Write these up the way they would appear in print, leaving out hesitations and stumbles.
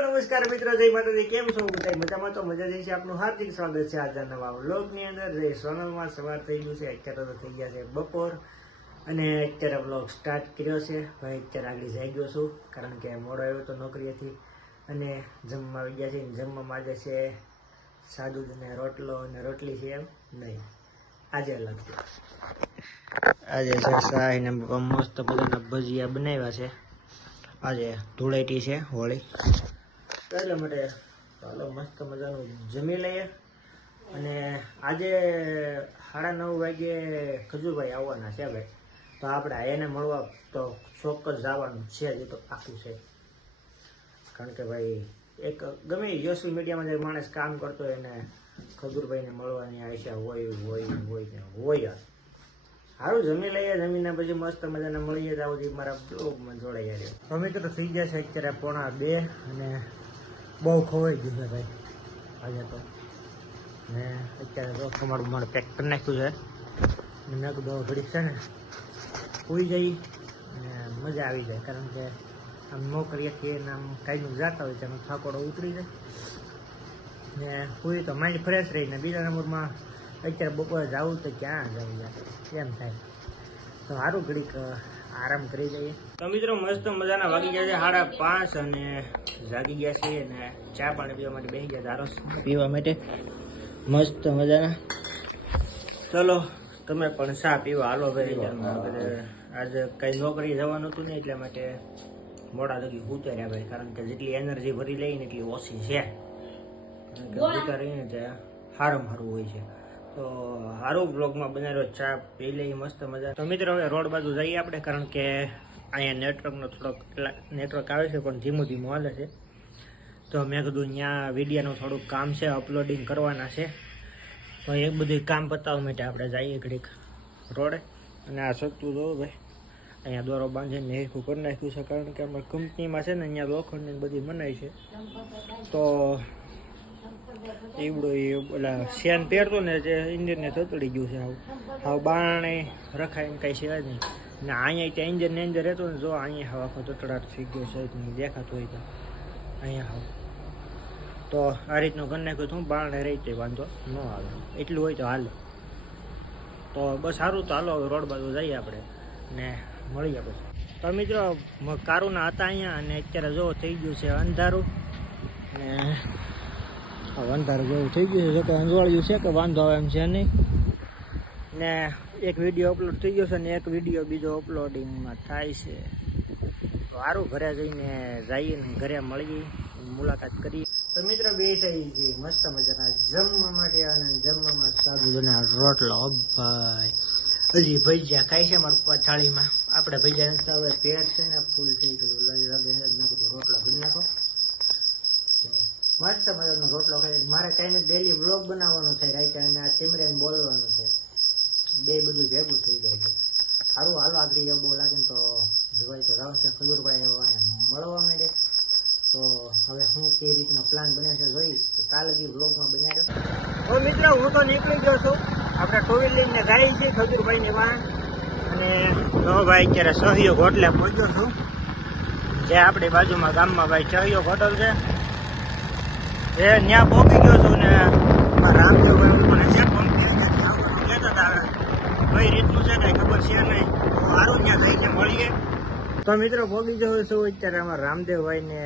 નમસ્કાર મિત્રો, જય માતાજી. કેમ છો બધા? મજામાં? તો મજા જઈ છે. આપનું હાર્દિક સ્વાગત છે આજના નવા વ્લોગની અંદર. જે સોનલમાં સવાર થઈ ગયું છે, અત્યારે તો થઈ ગયા છે બપોર અને અત્યારે વ્લોગ સ્ટાર્ટ કર્યો છે. ભાઈ અત્યારે આગળ જઈ ગયો છું કારણ કે મોડો આવ્યો તો નોકરીએથી અને જમવા આવી ગયા છે. જમવામાં આજે છે સાદું અને રોટલો અને રોટલી છે. એમ નહીં, આજે અલગ છે. આજે છે શાહી ને મસ્ત બધાના ભજીયા બનાવ્યા છે. આજે ધૂળેટી છે, હોળી, એટલા માટે ચાલો મસ્ત મજાનું જમી લઈએ. અને આજે 9:30 વાગે ખજૂરભાઈ આવવાના છે ભાઈ, તો આપણે એને મળવા તો ચોક્કસ જવાનું છે. જ તો આખું છે કારણ કે ભાઈ એક ગમે સોશિયલ મીડિયામાં જે માણસ કામ કરતો હોય એને ખજૂરભાઈને મળવાની આશા હોય. સારું, જમી લઈએ. જમીને પછી મસ્ત મજાના મળીએ તો આવતી મારા બ્લોગમાં જોડાઈ જાય. તો મિત્રો થઈ ગયા છે અત્યારે 1:30 અને બહુ ખવાઈ ગયું છે ભાઈ આજે તો. ને અત્યારે તો તમારું મારે પેક કરી નાખ્યું છે. મેં કીધું ઘડીક છે ને સુઈ જઈ અને મજા આવી જાય કારણ કે આમ નોકરીએથી એને આમ કાંઈનું જતા હોય તેનો થાકોડો ઉતરી જાય ને સુઈ તો માઇન્ડ ફ્રેશ રહીને. બીજા નંબરમાં અત્યારે બપોરે જવું તો ક્યાં જવું જાય એમ થાય, તો સારું ઘડીક આરામ કરી જઈએ. તો મિત્રો મસ્ત મજાના વાગી ગયા છે 5:30 અને જાગી ગયા છીએ અને ચા પાણી પીવા માટે બેસી ગયા ધારો પીવા માટે મસ્ત મજાના. ચલો તમે પણ ચા પીવા હાલો ભાઈ. આજે કઈ નોકરી જવાનું હતું ને એટલા માટે મોડા લગી ઉતર્યા ભાઈ, કારણ કે જેટલી એનર્જી ભરી લઈને એટલી ઓછી છે. રહીને ત્યાં સારું હોય છે. તો સારું બ્લોગમાં બનાવ્યો, ચા પી લઈ મસ્ત મજા. તો મિત્રો હવે રોડ બાજુ જઈએ આપણે, કારણ કે અહીંયા નેટવર્કનો થોડોક નેટવર્ક આવે છે પણ ધીમું હાલે છે. તો મેં કીધું અહીંયા વિડીયોનું થોડુંક કામ છે, અપલોડિંગ કરવાના છે, તો એ બધું કામ પતાવવા માટે આપણે જઈએ ઘડીક રોડે. અને આ સત્તું જોવું ભાઈ, અહીંયા દોરો બાંધીને હેરખું કરી નાખ્યું છે કારણ કે અમારી કંપનીમાં છે ને અહીંયા લોખંડની બધી બનાવી છે. તો એવડો એ ઓલા શેન પહેરતો ને જે ઇન્જિનને તતડી ગયું છે. હાવ બારણે રખાય એમ કાંઈ છે નહીં ને. અહીંયા ત્યાં ઇન્જિનને અંદર રહેતો ને, જો અહીંયા આખો તતડાટ થઈ ગયો છે, દેખાતું હોય તો અહીંયા હાવ. તો આ રીતનું કરી નાખ્યું હતું, બારણે રહી તે વાંધો ન આવે, એટલું હોય તો હાલે. તો બસ સારું, તો હાલો રોડ બાજુ જઈએ આપણે ને મળીએ પછી. તો મિત્રો કારુના હતા અહીંયા અને અત્યારે જો થઈ ગયું છે અંધારું ને અંધારું જેવું થઈ ગયું છે. જો કે અંજવાળ્યું છે કે વાંધો આવે એમ છે નહીં. ને એક વિડીયો અપલોડ થઈ ગયો છે ને એક વિડીયો બીજો અપલોડિંગમાં થાય છે. તો સારું, ઘરે જઈને જઈએ ને ઘરે મળીએ, મુલાકાત કરીએ. તો મિત્રો બે થઈ મસ્ત મજાના જમવા માટે અને જમવામાં સાદું અને રોટલો. ભાઈ હજી ભજીયા ખાય છે મારા થાળીમાં. આપણે ભજીયા નથી, હવે પેટ છે ને ફૂલ થઈ ગયું લાગે છે. મેં કીધું રોટલો ઘડી નાખો. મસ્ત મજાનો રોટલો ખાઈ. મારે કાંઈ ડેલી વ્લોગ બનાવવાનો થાય રાઈટ અને આ ટીમરેન બોલવાનું છે, બે બધું ભેગું થઈ જાય છે. સારું હાલો આગળ એવું બહુ લાગે ને તો જોવાય તો રાવ છે. ખજૂરભાઈ મળવા માંડે તો હવે હું કઈ રીતનો પ્લાન બને છે જોઈ તો કાલ હજી વ્લોગમાં બનાવ્યો. તો મિત્રો હું તો નીકળી ગયો છું, આપણે ટુ વ્હીલ લઈને જાય છે ખજૂરભાઈની વાં. અને ભાઈ અત્યારે સહયોગ હોટલે પહોંચ્યો છું, જે આપણી બાજુમાં ગામમાં ભાઈ સહયોગ હોટલ છે. એ ત્યાં પહોંચી ગયો છું ને રામદેવભાઈ મને છે કંપની કહેતા હતા, કઈ રીતનું છે કઈ ખબર છે નહીં. સારું ત્યાં થઈને મળીએ. તો મિત્રો પહોંચી જવું છું અત્યારે અમારા રામદેવભાઈને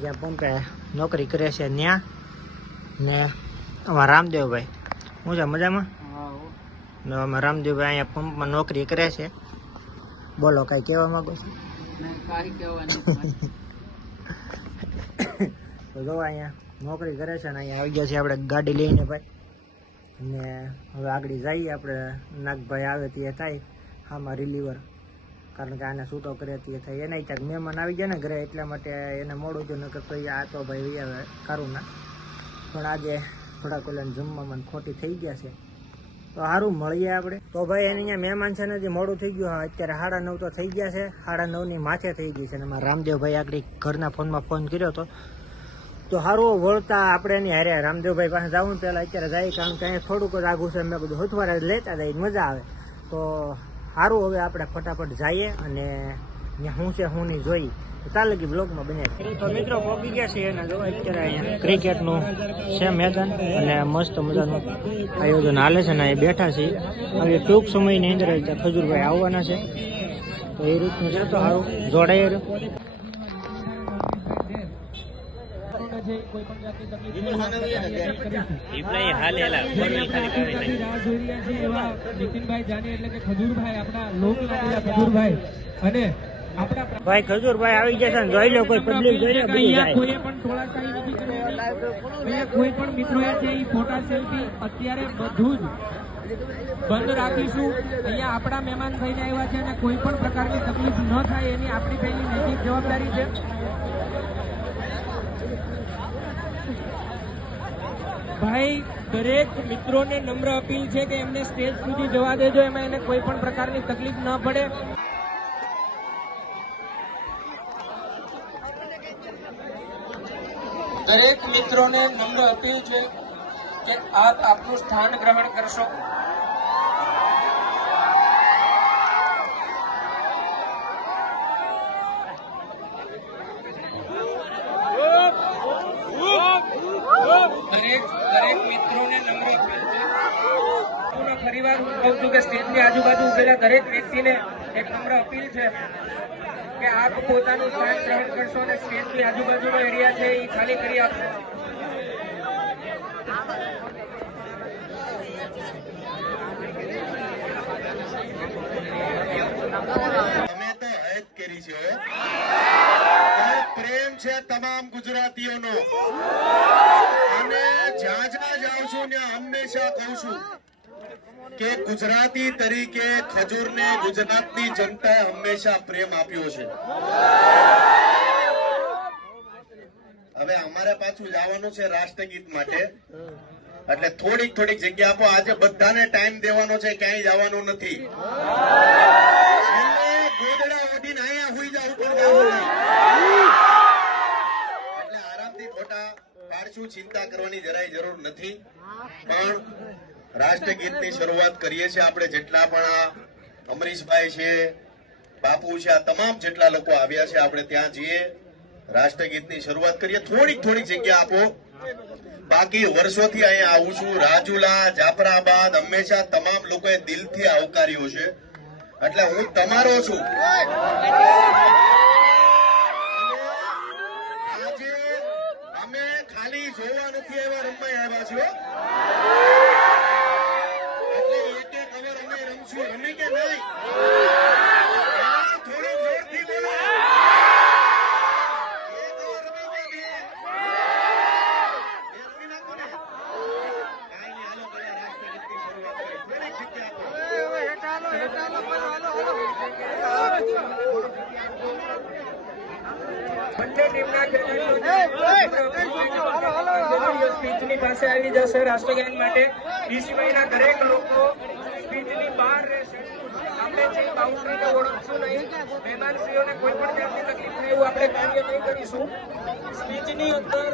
જ્યાં પંપે નોકરી કરે છે ત્યાં. ને અમારા રામદેવભાઈ શું છે મજામાં? ને અમારા રામદેવભાઈ અહીંયા પંપમાં નોકરી કરે છે. બોલો કાંઈ કહેવા માંગો છો? તો જો અહીંયા નોકરી કરે છે ને અહીંયા આવી ગયા છે આપણે ગાડી લઈને ભાઈ. ને હવે આગળ જઈએ આપણે. નાગભાઈ આવે તે થાય આમાં રિલીવર, કારણ કે આને સૂતો કરે તે થાય. એના ક્યાંક મહેમાન આવી ગયા ને ઘરે, એટલા માટે એને મોડું જો ન કરતો આ તો ભાઈ હવે કારું ના. પણ આજે થોડાક ઓલાને જમવામાં ખોટી થઈ ગયા છે, તો સારું મળીએ આપણે. તો ભાઈ એને અહીંયા મહેમાન છે ને જે મોડું થઈ ગયું. અત્યારે 9:30 તો થઈ ગયા છે, 9:30ની માથે થઈ ગઈ છે. અને મારા રામદેવભાઈ આગળ ઘરના ફોનમાં ફોન કર્યો હતો, તો સારું વળતા આપણે એની હારે રામદેવભાઈ પાસે જવું પહેલાં અત્યારે જાય, કારણ કે અહીંયા થોડુંક જ આઘું છે. મેં બધું હથવારે લેતા જાય મજા આવે. તો સારું હવે આપણે ફટાફટ જઈએ અને ત્યાં શું છે શું નહીં જોઈ ચાલે કે બ્લોગમાં બને. તો મિત્રો પહોંચી ગયા છે અને જો અત્યારે અહીંયા ક્રિકેટનું છે મેદાન અને મસ્ત મજાનું આયોજન હાલે છે ને એ બેઠા છે. હવે ટૂંક સમયની અંદર ખજૂરભાઈ આવવાના છે તો એ રીતનું છે. તો સારું જોડાઈ રહ્યું. ભાઈ ખજૂરભાઈ આવી ગયા છે જોઈ લો કોઈ પબ્લિક જોઈ લો કોઈ પણ મિત્રો છે એ ફોટા સેલ્ફી અત્યારે બધું જ બંધ રાખીશું. અહીંયા આપણા મહેમાન થઈને આવ્યા છે અને કોઈ પણ પ્રકારની તકલીફ ન થાય એની આપણી પહેલી નૈતિક જવાબદારી છે. ભાઈ દરેક મિત્રોને નમ્ર અપીલ છે કે એમને સ્ટેજ સુધી જવા દેજો, એમાં એને કોઈ પણ પ્રકારની તકલીફ ન પડે. દરેક મિત્રોને નમ્ર અપીલ છે કે આપ આપનું સ્થાન ગ્રહણ કરશો. દરેક મિત્રોને નમ્ર અપીલ છે. ફરીવાર હું કહું છું કે સ્ટેજની આજુબાજુ ઉભેલા દરેક વ્યક્તિને એક નમ્ર અપીલ છે કે આપ પોતાનું સ્થાન ગ્રહણ કરશો અને સ્ટેજની આજુબાજુનો એરિયા છે એ ખાલી કરી આપશો. અમે તો હદ કરી છે પ્રેમ છે તમામ ગુજરાતીઓનો અને જ્યાં જ્યાં જાઉં છું ત્યાં હંમેશા કહું છું કે ગુજરાતી તરીકે ખજૂરને ગુજરાતની જનતાએ હંમેશા પ્રેમ આપ્યો છે. હવે અમારે પાછું જવાનું છે રાષ્ટ્રગીત માટે એટલે થોડીક જગ્યા આપો. આજે બધાને ટાઈમ દેવાનો છે, ક્યાંય જવાનું નથી. ગોદડા ઓઢીને અહીંયા હુઈ જાવ એટલે આરામથી ફોટા પાડશું, ચિંતા કરવાની જરાય જરૂર નથી. પણ રાષ્ટ્રગીતની શરૂઆત કરીએ છીએ આપણે. જેટલા પણ આ અમરીશભાઈ છે, બાપુ છે, આ તમામ જેટલા લોકો આવ્યા છે આપણે ત્યાં જઈએ, રાષ્ટ્રગીતની શરૂઆત કરીએ. થોડીક જગ્યા આપો. બાકી વર્ષોથી અહીંયા આવું છું. રાજુલા, જાફરાબાદ હંમેશા તમામ લોકોએ દિલથી આવકાર્યો છે એટલે હું તમારો છું. આજે અમે ખાલી જોવા નથી આવ્યા, રમવા આવ્યા છીએ. રમી કે નહીં થોડું જોરથી બોલો. સ્પીચની પાસે આવી જશે રાષ્ટ્રગાન માટે. ડીસીભાઈના દરેક લોકો સ્પીચની બહાર રહેશે. આપણે જે બાઉન્ડ્રીને ઓળખશું નહીં, મહેમાનશ્રીઓને કોઈ પણ જાતની તકલીફ થાય એવું આપણે કાર્ય નહીં કરીશું. સ્પીચની અંદર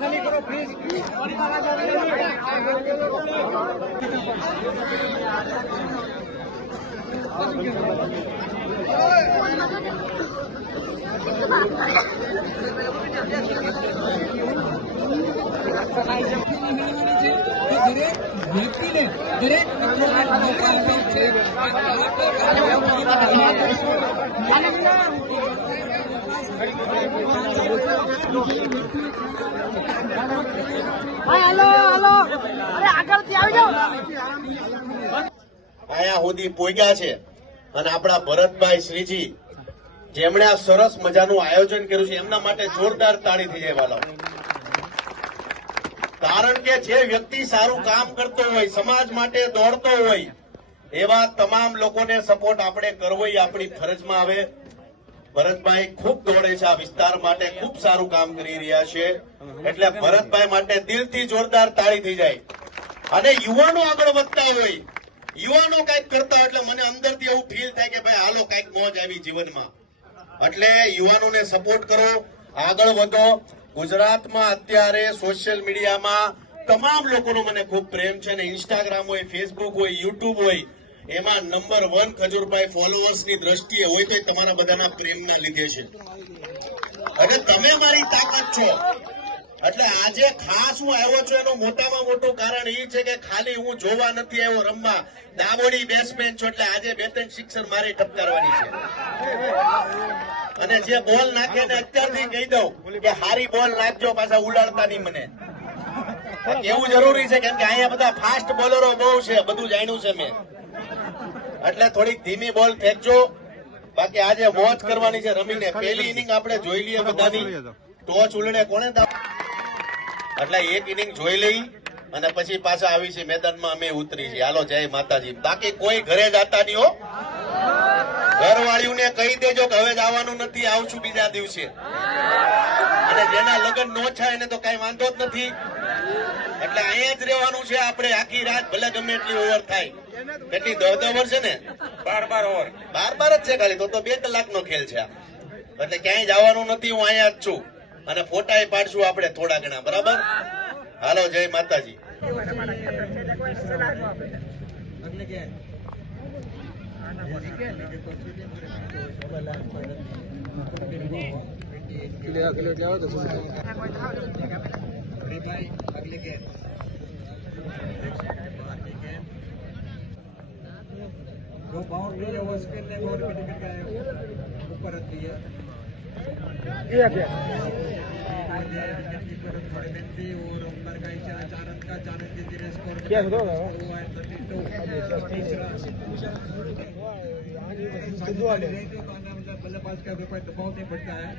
ખાલી કરો પ્લીઝ. દરેક વ્યક્તિને દરેક અહીંયા સુધી પહોંચ્યા છે અને આપણા ભરતભાઈ શ્રીજી જેમણે આ સરસ મજાનું આયોજન કર્યું છે એમના માટે જોરદાર તાળી થઈ જાય વાલો. કારણ કે જે વ્યક્તિ સારું કામ કરતો હોય, સમાજ માટે દોડતો હોય, એવા તમામ લોકોને સપોર્ટ આપણે કરવો એ આપણી ફરજમાં આવે. ભરતભાઈ ખૂબ દોડે છે આ વિસ્તાર માટે, ખૂબ સારું કામ કરી રહ્યા છે એટલે ભરતભાઈ માટે દિલથી જોરદાર તાળી થઈ જાય. અને યુવાનો આગળ વધતા હોય, યુવાનો કઈક કરતા હોય, એટલે મને અંદરથી એવું ફીલ થાય કે ભાઈ હાલો કઈક મોજ આવી જીવનમાં. એટલે યુવાનોને સપોર્ટ કરો, આગળ વધો. ગુજરાતમાં અત્યારે સોશિયલ મીડિયામાં તમામ લોકોનો મને ખૂબ પ્રેમ છે, અને ઇન્સ્ટાગ્રામ હોય, ફેસબુક હોય, યુટ્યુબ હોય, એમાં નંબર 1 ખજૂરભાઈ ફોલોઅર્સની દ્રષ્ટિએ હોય તો એ તમારા બધાના પ્રેમના લીધે છે. અને તમે મારી તાકાત છો. એટલે આજે ખાસ હું આવ્યો છું એનું મોટામાં મોટું કારણ એ છે કે ખાલી હું જોવા નથી આવ્યો, રમવા. દાવોડી બેટ્સમેન છો એટલે આજે 2-3 સિક્સર મારી ટપકારવાની છે. અને જે બોલ નાખે ને અત્યારથી કહી દઉં કે હારી બોલ નાખજો, પાછા ઉડાડતા નહીં મને. એવું જરૂરી છે કેમ કે અહીંયા બધા ફાસ્ટ બોલરો બહુ છે, બધું જાણ્યું છે મેં. એટલે થોડીક ધીમી બોલ ફેંકજો. બાકી આજે મોજ કરવાની છે રમીને. પહેલી ઇનિંગ આપણે જોઈ લઈએ બધાની. ટોચ ઉલડે કોને એટલે એક ઇનિંગ જોઈ લઈ અને પછી પાછા આવી છે મેદાનમાં અમે ઉતરી છીએ. હાલો જય માતાજી. બાકી કોઈ ઘરે જતા નહીં હો. ઘરવાળીઓને કહી દેજો કે હવે જવાનું નથી, આવશું બીજા દિવસે. અને જેના લગ્ન નો થાય એને તો કઈ વાંધો જ નથી. એટલે અહીંયા જ રહેવાનું છે આપણે આખી રાત, ભલે ગમે એટલી ઓવર થાય. કેટલી 10 ઓવર છે ને? 12 ઓવર. 12 જ છે ખાલી, તો 2 કલાકનો ખેલ છે. એટલે ક્યાંય જવાનું નથી, હું અહીંયા જ છું. અને ફોટા પાડશું આપણે થોડા ઘણા, બરાબર? હાલો જય માતાજી. वो बाउंड नहीं है, वो स्पिन नहीं, वो विकेट का ऊपर रहती है। ये क्या? और अंदर का इशारा 4 रन का, 4 रन के धीरे स्कोर क्या हो रहा है? बल्लेबाज का ऊपर दबाव नहीं बढ़ता है.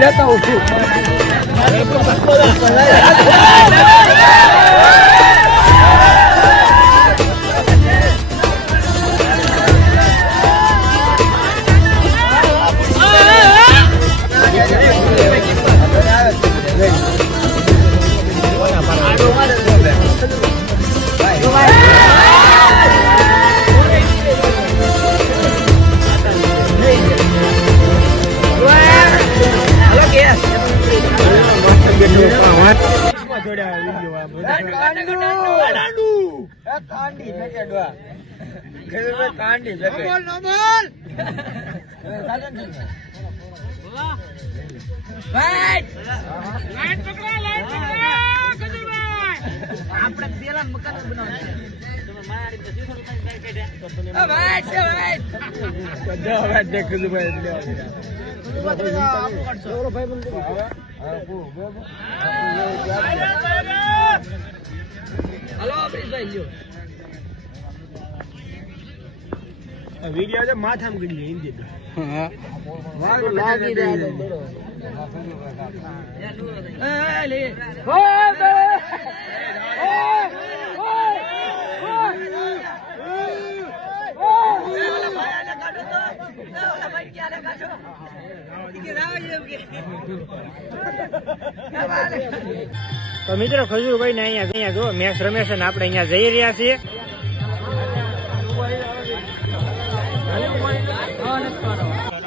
लेता हूँ वीडियो जो माथा में गई हिंदी में हां लागी दे ले हो તો મિત્રો ખજૂરભાઈ ને અહીંયા જો મેચ રમે છે ને આપણે અહીંયા જઈ રહ્યા છીએ.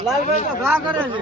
લાલભાઈ તો ઘા કરે છે.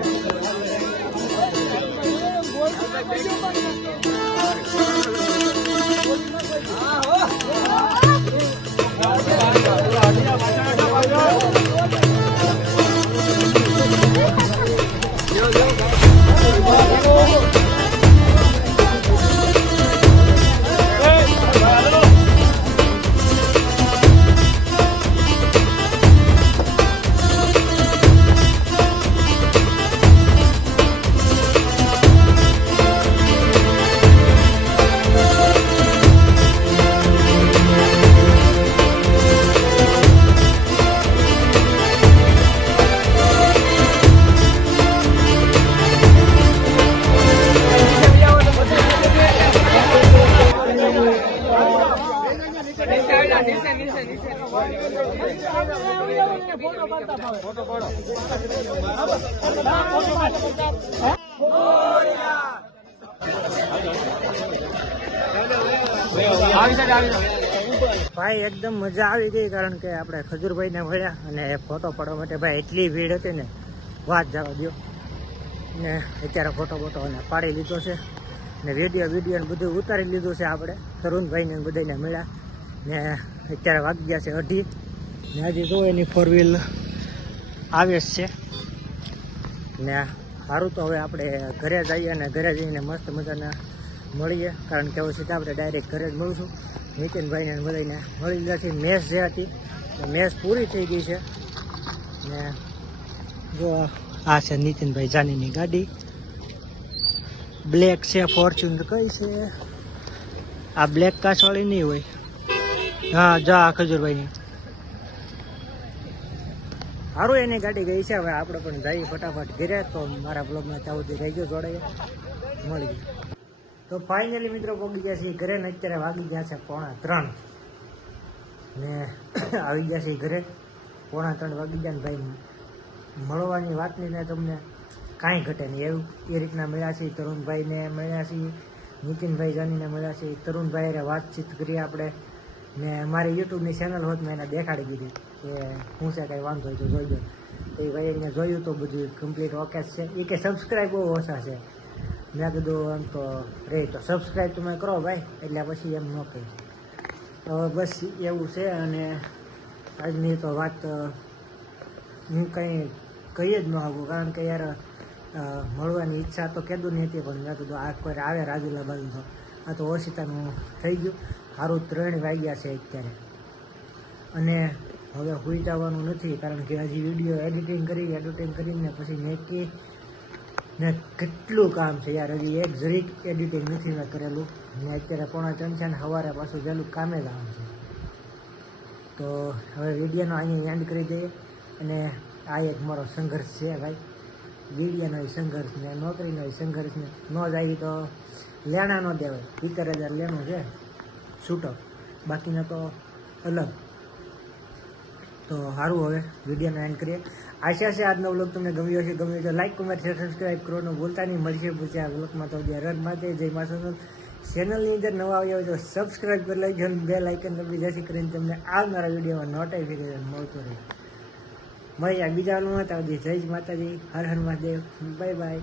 ભાઈ એકદમ મજા આવી ગઈ, કારણ કે આપણે ખજૂરભાઈને મળ્યા અને ફોટો પાડવા માટે ભાઈ એટલી ભીડ હતી ને વાત જવા દો. ને અત્યારે ફોટો અને પાડી લીધો છે ને વિડીયો બધું ઉતારી લીધું છે આપણે તરુણભાઈને બધાને મળ્યા. ને અત્યારે વાગી ગયા છે 2:30 ને હજી જો એની 4 વ્હીલ આવે જ છે. ને સારું તો હવે આપણે ઘરે જઈએ અને ઘરે જઈને મસ્ત મજાના મળીએ, કારણ કે હવે સીધા આપણે ડાયરેક્ટ ઘરે જ મળશું. નીતિનભાઈને બધાને મળી લીધા છે. મેચ જે હતી મેચ પૂરી થઈ ગઈ છે. ને જો આ છે નીતિનભાઈ જાનીની ગાડી, બ્લેક છે, ફોર્ચ્યુનર કઈ છે આ બ્લેક કાચવાળી નહીં હોય. હા જા ખજૂરભાઈની સારું એની ગાડી ગઈ છે. હવે આપણે પણ જઈએ ફટાફટ ઘરે. તો મારા બ્લોગમાં ત્યાં સુધી રહી ગયો જોડે મળી ગયું. તો ફાઇનલી મિત્રો પહોંચી ગયા છીએ ઘરે ને અત્યારે વાગી ગયા છે 2:45 ને આવી ગયા છે ઘરે. 2:45 વાગી ગયા ને ભાઈ મળવાની વાતની ને તમને કાંઈ ઘટે નહીં એવું એ રીતના મળ્યા છે. તરુણભાઈને મળ્યા છીએ, નીતિનભાઈ જાનીને મળ્યા છે. તરુણભાઈ વાતચીત કરી આપણે ને મારી યુટ્યુબની ચેનલ હોત મેં એને દેખાડી દીધી કે હું છે કંઈ વાંધો હોય તો જોઈ દો. તો એ ભાઈ એને જોયું તો બધું કમ્પ્લીટ ઓકે છે. એ કે સબસ્ક્રાઈબ બહુ ઓછા છે. મેં કીધું એમ તો રહી તો સબસ્ક્રાઈબ તમે કરો ભાઈ, એટલે પછી એમ ન કહી. બસ એવું છે. અને આજની તો વાત હું કંઈ કહી જ ન શકું, કારણ કે યાર મળવાની ઈચ્છા તો કીધું નહીં હતી, પણ મેં કીધું આ કોઈ આવે રાજુલા બાજુ તો આ તો ઓછીતાનું થઈ ગયું. સારું 3 વાગ્યા છે અત્યારે અને હવે સુઈ જવાનું નથી, કારણ કે હજી વિડીયો એડિટિંગ કરીને પછી મેકી ને કેટલું કામ છે યાર. હજી એક જરીક એડિટિંગ નથી મેં કરેલું ને અત્યારે 2:45 છે ને સવારે પાછું વહેલું કામે જવાનું છે. તો હવે વિડીયોનો અહીંયા એન્ડ કરી દઈએ. અને આ એક મારો સંઘર્ષ છે ભાઈ, વિડીયોનો સંઘર્ષ ને નોકરીનો સંઘર્ષ ને ન જાય તો લેણા ન દેવાય. 70,000 લેણું છે છૂટો, બાકીના તો અલગ. તો સારું હવે વિડીયોનો એન્ડ કરીએ. આશા છે આજનો વ્લોગ તમને ગમ્યો છે. ગમ્યો તો લાઈક, કમેન્ટ, શેર, સબસ્ક્રાઈબ કરવાનું ભૂલતા નહીં. મળશે પૂછ્યા વ્લોગમાં. તો રન માટે જય મા સોનલ. ચેનલની અંદર નવા આવ્યા હોય તો સબસ્ક્રાઈબ કરી લેજો અને બેલ આઇકન દબાવી જેથી કરીને તમને આવનારા વિડીયોમાં નોટિફિકેશન મળતું રહે. મળીએ બીજા વ્લોગમાં. ત્યાં જય માતાજી, હર હર મહાદેવ, બાય બાય.